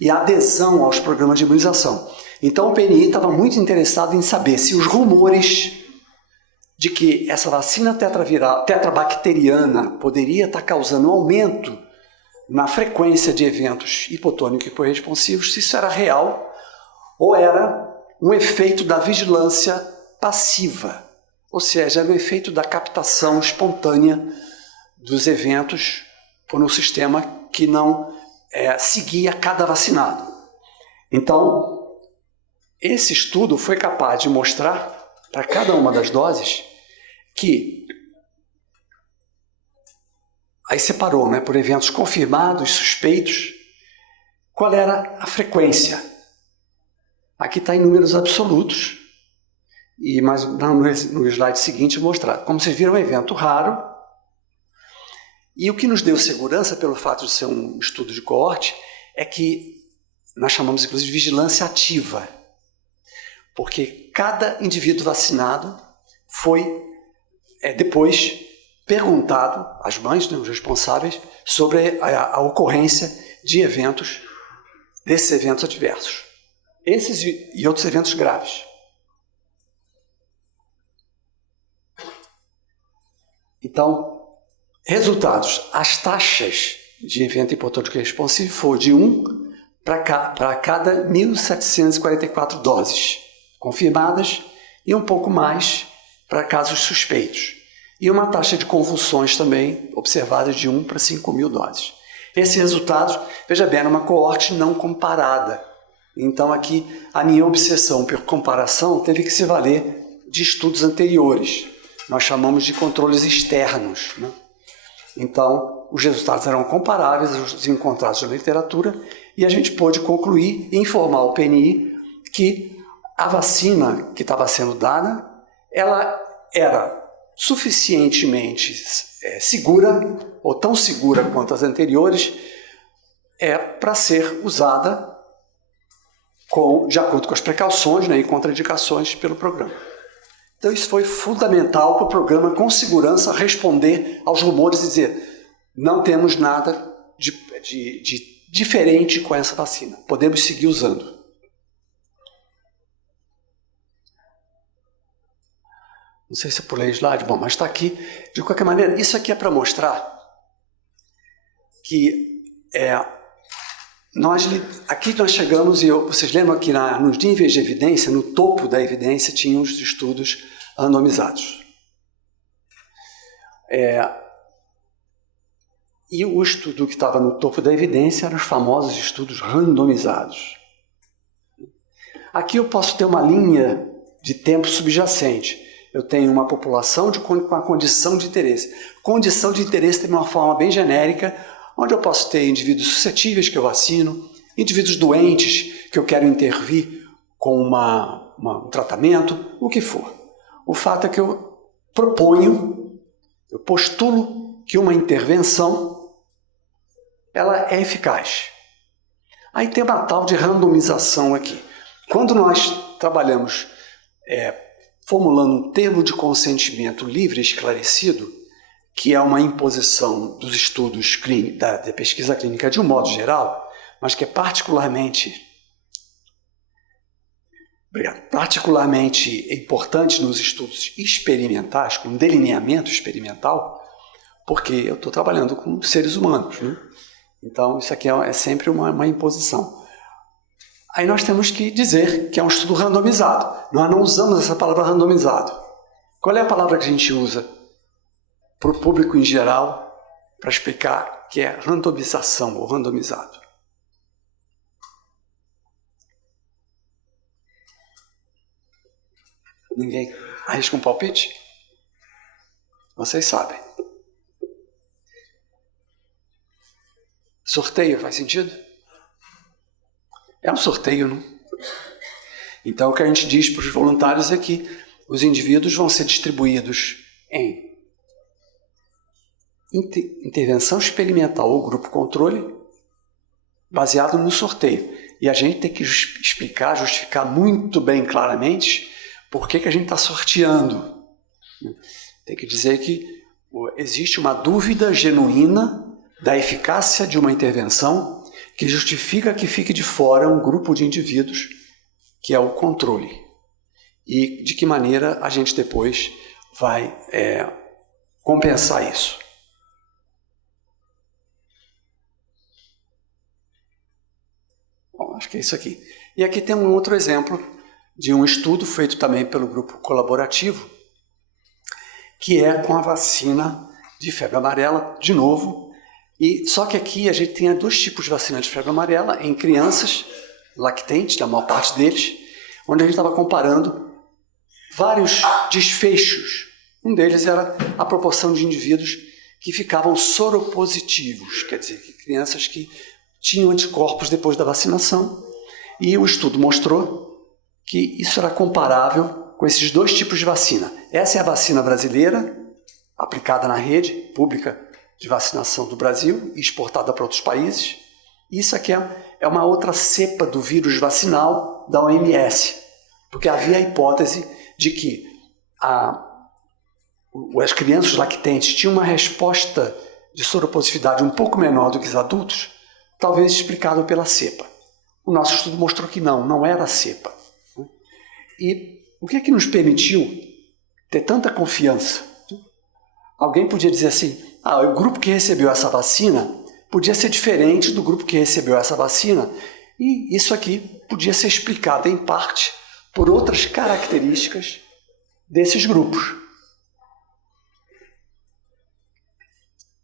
e a adesão aos programas de imunização. Então o PNI estava muito interessado em saber se os rumores de que essa vacina tetrabacteriana poderia estar causando um aumento na frequência de eventos hipotônicos e hiporresponsivos, se isso era real ou era um efeito da vigilância passiva, ou seja, era um efeito da captação espontânea dos eventos por um sistema que não seguia cada vacinado. Então, esse estudo foi capaz de mostrar para cada uma das doses que aí separou, né, por eventos confirmados, suspeitos, qual era a frequência. Aqui está em números absolutos, mas no slide seguinte mostrar. Como vocês viram, é um evento raro, e o que nos deu segurança, pelo fato de ser um estudo de coorte, é que nós chamamos, inclusive, de vigilância ativa, porque cada indivíduo vacinado foi depois perguntado às mães, né, os responsáveis, sobre a ocorrência de desses eventos adversos. Esses e outros eventos graves. Então, resultados. As taxas de evento hipotónico responsivo foram de 1 para cada 1.744 doses confirmadas e um pouco mais para casos suspeitos. E uma taxa de convulsões também observada de 1 para 5.000 doses. Esses resultados, veja bem, era uma coorte não comparada. Então aqui a minha obsessão por comparação teve que se valer de estudos anteriores. Nós chamamos de controles externos, né? Então os resultados eram comparáveis aos encontrados na literatura e a gente pôde concluir e informar o PNI que a vacina que estava sendo dada, ela era suficientemente segura, ou tão segura quanto as anteriores, para ser usada de acordo com as precauções, né, e contraindicações pelo programa. Então isso foi fundamental para o programa, com segurança, responder aos rumores e dizer: não temos nada de diferente com essa vacina, podemos seguir usando. Não sei se eu pulei slide, bom, mas está aqui. De qualquer maneira, isso aqui é para mostrar que aqui nós chegamos, e vocês lembram que nos níveis de evidência, no topo da evidência, tinham os estudos randomizados. E o estudo que estava no topo da evidência eram os famosos estudos randomizados. Aqui eu posso ter uma linha de tempo subjacente. Eu tenho uma população com a condição de interesse. Condição de interesse tem uma forma bem genérica, onde eu posso ter indivíduos suscetíveis que eu vacino, indivíduos doentes que eu quero intervir com um tratamento, o que for. O fato é que eu postulo que uma intervenção ela é eficaz. Aí tem uma tal de randomização aqui. Quando nós trabalhamos formulando um termo de consentimento livre e esclarecido, que é uma imposição dos estudos clínicos, da pesquisa clínica de um modo geral, mas que é particularmente importante nos estudos experimentais, com delineamento experimental, porque eu estou trabalhando com seres humanos, né? Então isso aqui é sempre uma imposição. Aí nós temos que dizer que é um estudo randomizado. Nós não usamos essa palavra randomizado. Qual é a palavra que a gente usa para o público em geral para explicar que é randomização ou randomizado? Ninguém arrisca um palpite? Vocês sabem. Sorteio faz sentido? É um sorteio, não? Então o que a gente diz para os voluntários é que os indivíduos vão ser distribuídos em intervenção experimental ou grupo controle, baseado no sorteio. E a gente tem que justificar muito bem claramente por que a gente está sorteando. Tem que dizer que existe uma dúvida genuína da eficácia de uma intervenção que justifica que fique de fora um grupo de indivíduos, que é o controle. E de que maneira a gente depois vai compensar isso. Bom, acho que é isso aqui. E aqui tem um outro exemplo de um estudo feito também pelo grupo colaborativo, que é com a vacina de febre amarela, de novo, E só que aqui a gente tem dois tipos de vacina de febre amarela em crianças lactentes, da maior parte deles, onde a gente estava comparando vários desfechos. Um deles era a proporção de indivíduos que ficavam soropositivos, quer dizer, crianças que tinham anticorpos depois da vacinação. E o estudo mostrou que isso era comparável com esses dois tipos de vacina. Essa é a vacina brasileira, aplicada na rede pública de vacinação do Brasil e exportada para outros países. Isso aqui é uma outra cepa do vírus vacinal da OMS, porque havia a hipótese de que as crianças lactentes tinham uma resposta de soropositividade um pouco menor do que os adultos, talvez explicado pela cepa. O nosso estudo mostrou que não era a cepa. E o que é que nos permitiu ter tanta confiança? Alguém podia dizer assim, o grupo que recebeu essa vacina podia ser diferente do grupo que recebeu essa vacina, e isso aqui podia ser explicado em parte por outras características desses grupos.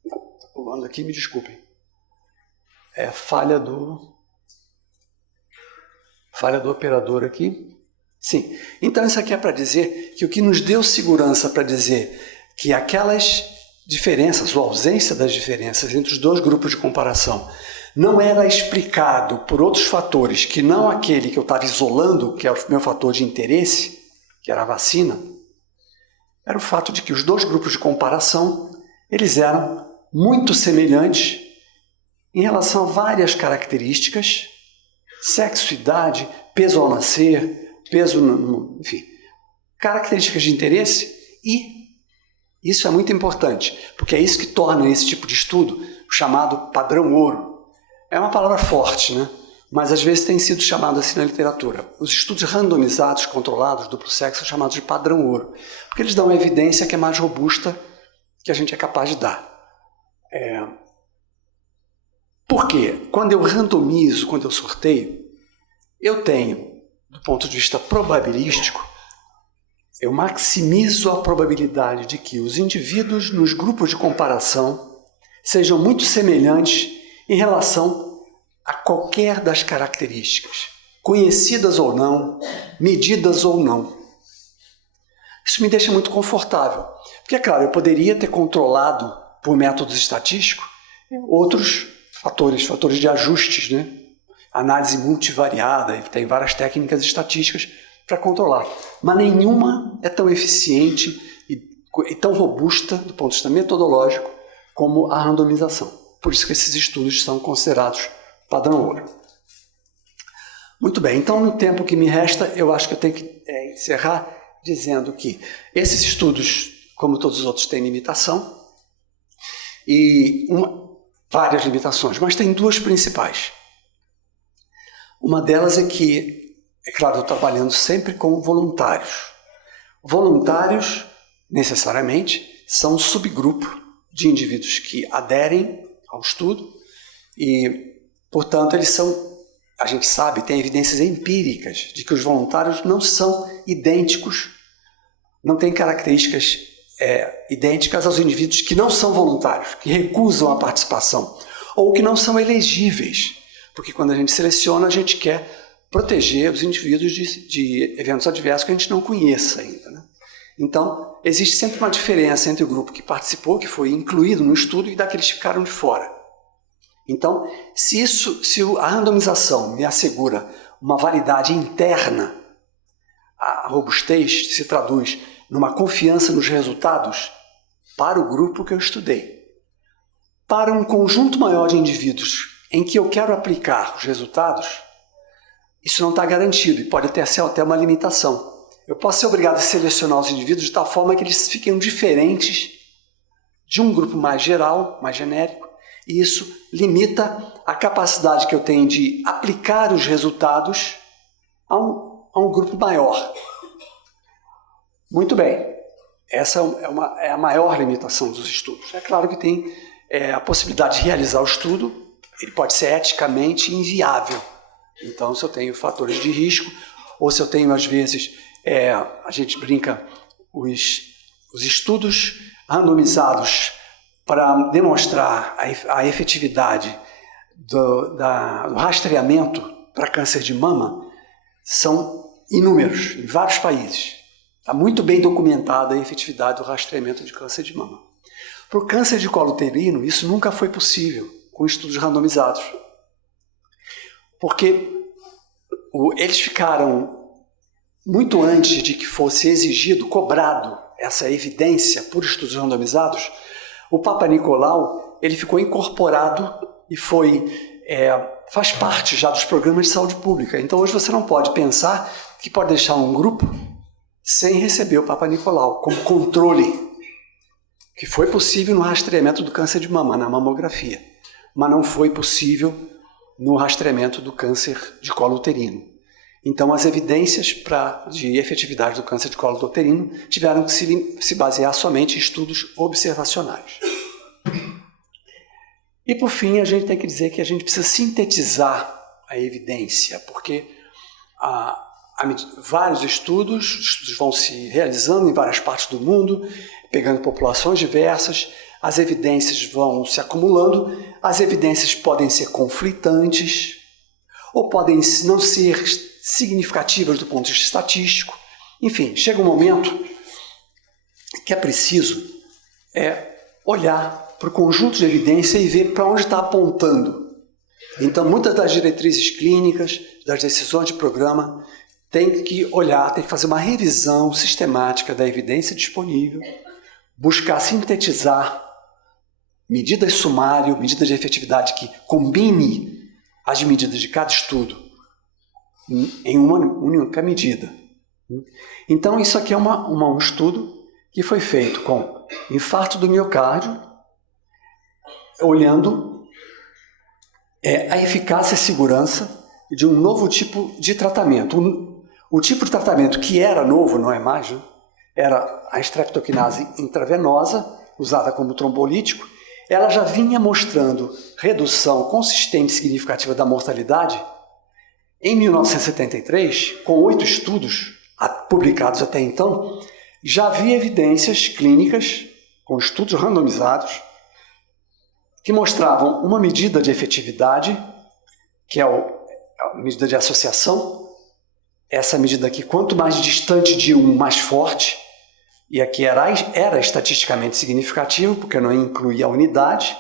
Estou pulando aqui, me desculpem. É falha do operador aqui. Sim, então isso aqui é para dizer que o que nos deu segurança para dizer que aquelas diferenças, ou ausência das diferenças entre os dois grupos de comparação, não era explicado por outros fatores que não aquele que eu estava isolando, que é o meu fator de interesse, que era a vacina, era o fato de que os dois grupos de comparação, eles eram muito semelhantes em relação a várias características, sexo, idade, peso ao nascer, peso, enfim, características de interesse, e isso é muito importante, porque é isso que torna esse tipo de estudo o chamado padrão ouro. É uma palavra forte, né? Mas às vezes tem sido chamado assim na literatura. Os estudos randomizados, controlados, duplo sexo, são chamados de padrão ouro, porque eles dão uma evidência que é mais robusta que a gente é capaz de dar. Por quê? Quando eu randomizo, quando eu sorteio, eu tenho, do ponto de vista probabilístico, eu maximizo a probabilidade de que os indivíduos nos grupos de comparação sejam muito semelhantes em relação a qualquer das características, conhecidas ou não, medidas ou não. Isso me deixa muito confortável, porque, é claro, eu poderia ter controlado por métodos estatísticos outros fatores de ajustes, né? Análise multivariada, tem várias técnicas estatísticas para controlar, mas nenhuma é tão eficiente e tão robusta do ponto de vista metodológico como a randomização. Por isso que esses estudos são considerados padrão ouro. Muito bem, então no tempo que me resta, eu acho que eu tenho que encerrar dizendo que esses estudos, como todos os outros, têm limitação, e várias limitações, mas tem duas principais. Uma delas é que, é claro, eu estou trabalhando sempre com voluntários. Voluntários, necessariamente, são um subgrupo de indivíduos que aderem ao estudo e, portanto, eles são, a gente sabe, tem evidências empíricas de que os voluntários não são idênticos, não têm características idênticas aos indivíduos que não são voluntários, que recusam a participação ou que não são elegíveis, porque quando a gente seleciona, a gente quer proteger os indivíduos de eventos adversos que a gente não conheça ainda, né? Então, existe sempre uma diferença entre o grupo que participou, que foi incluído no estudo, e daqueles que ficaram de fora. Então, se a randomização me assegura uma validade interna, a robustez se traduz numa confiança nos resultados para o grupo que eu estudei. Para um conjunto maior de indivíduos em que eu quero aplicar os resultados, isso não está garantido e pode ter até uma limitação. Eu posso ser obrigado a selecionar os indivíduos de tal forma que eles fiquem diferentes de um grupo mais geral, mais genérico, e isso limita a capacidade que eu tenho de aplicar os resultados a um grupo maior. Muito bem, essa é a maior limitação dos estudos. É claro que tem a possibilidade de realizar o estudo, ele pode ser eticamente inviável. Então, se eu tenho fatores de risco, ou se eu tenho, às vezes, a gente brinca, os estudos randomizados para demonstrar a efetividade do rastreamento para câncer de mama são inúmeros, em vários países. Está muito bem documentada a efetividade do rastreamento de câncer de mama. Para o câncer de colo uterino, isso nunca foi possível com estudos randomizados. Porque eles ficaram, muito antes de que fosse exigido, cobrado essa evidência por estudos randomizados, o Papa Nicolau ele ficou incorporado e faz parte já dos programas de saúde pública. Então hoje você não pode pensar que pode deixar um grupo sem receber o Papa Nicolau como controle, que foi possível no rastreamento do câncer de mama, na mamografia, mas não foi possível no rastreamento do câncer de colo uterino. Então as evidências de efetividade do câncer de colo uterino tiveram que se basear somente em estudos observacionais. E por fim, a gente tem que dizer que a gente precisa sintetizar a evidência, porque vários estudos vão se realizando em várias partes do mundo, pegando populações diversas, as evidências vão se acumulando, as evidências podem ser conflitantes, ou podem não ser significativas do ponto de vista estatístico. Enfim, chega um momento que é preciso olhar para o conjunto de evidência e ver para onde está apontando. Então, muitas das diretrizes clínicas, das decisões de programa, tem que olhar, tem que fazer uma revisão sistemática da evidência disponível, buscar sintetizar medidas sumário, medidas de efetividade que combine as medidas de cada estudo em uma única medida. Então, isso aqui é um estudo que foi feito com infarto do miocárdio, olhando a eficácia e segurança de um novo tipo de tratamento. O tipo de tratamento que era novo, não é mais, né? Era a streptokinase intravenosa, usada como trombolítico. Ela já vinha mostrando redução consistente e significativa da mortalidade. Em 1973, com 8 estudos publicados até então, já havia evidências clínicas, com estudos randomizados, que mostravam uma medida de efetividade, que é a medida de associação. Essa medida aqui, quanto mais distante de um, mais forte. E aqui era estatisticamente significativo, porque não incluía a unidade.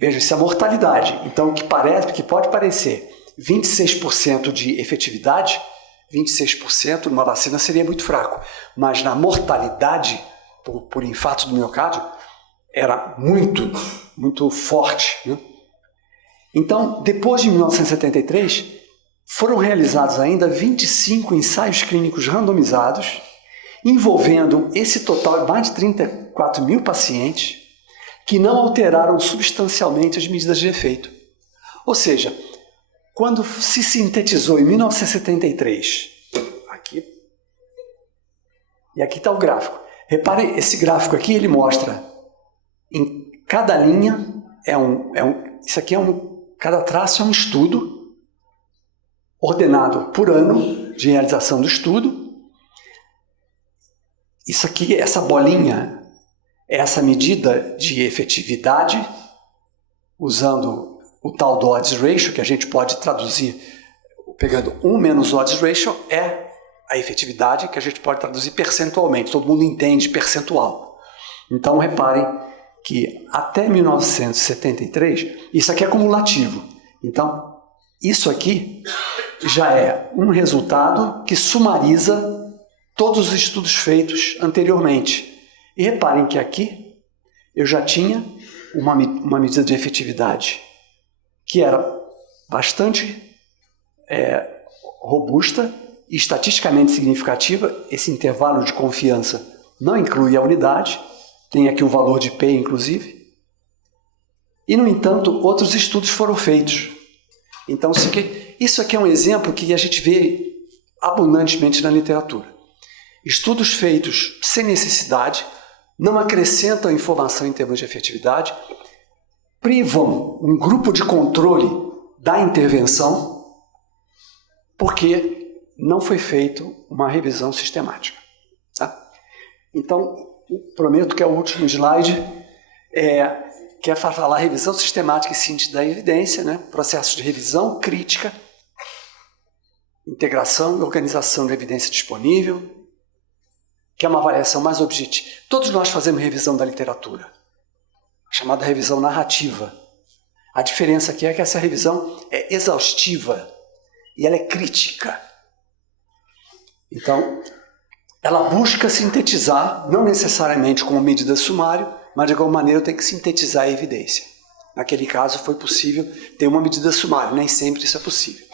Veja, isso é a mortalidade. Então, o que pode parecer 26% de efetividade, 26% numa vacina seria muito fraco. Mas na mortalidade, por infarto do miocárdio, era muito, muito forte, né? Então, depois de 1973, foram realizados ainda 25 ensaios clínicos randomizados, envolvendo esse total de mais de 34 mil pacientes, que não alteraram substancialmente as medidas de efeito. Ou seja, quando se sintetizou em 1973, e aqui está o gráfico. Reparem, esse gráfico aqui ele mostra, em cada linha, isso aqui cada traço é um estudo, ordenado por ano de realização do estudo. Isso aqui, essa bolinha, é essa medida de efetividade, usando o tal do odds ratio, que a gente pode traduzir, pegando 1 menos o odds ratio, é a efetividade que a gente pode traduzir percentualmente. Todo mundo entende percentual. Então, reparem que até 1973, isso aqui é cumulativo. Então, isso aqui já é um resultado que sumariza todos os estudos feitos anteriormente. E reparem que aqui eu já tinha uma medida de efetividade que era bastante robusta e estatisticamente significativa. Esse intervalo de confiança não inclui a unidade, tem aqui o valor de P, inclusive. E, no entanto, outros estudos foram feitos. Então, isso aqui é um exemplo que a gente vê abundantemente na literatura. Estudos feitos sem necessidade, não acrescentam informação em termos de efetividade, privam um grupo de controle da intervenção, porque não foi feita uma revisão sistemática. Tá? Então, prometo que é o último slide, que é para falar revisão sistemática e síntese da evidência, né? Processo de revisão crítica, integração e organização da evidência disponível, que é uma avaliação mais objetiva. Todos nós fazemos revisão da literatura, chamada revisão narrativa. A diferença aqui é que essa revisão é exaustiva e ela é crítica. Então, ela busca sintetizar, não necessariamente como medida sumária, mas de alguma maneira tem que sintetizar a evidência. Naquele caso foi possível ter uma medida sumária, nem sempre isso é possível.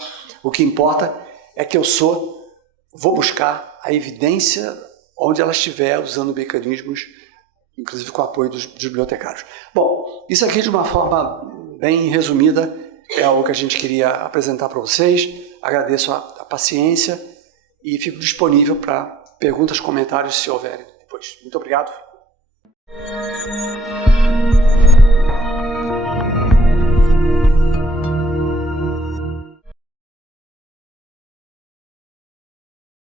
O que importa é que vou buscar a evidência onde ela estiver, usando mecanismos, inclusive com o apoio dos bibliotecários. Bom, isso aqui de uma forma bem resumida é algo que a gente queria apresentar para vocês. Agradeço a paciência e fico disponível para perguntas, comentários, se houverem depois. Muito obrigado.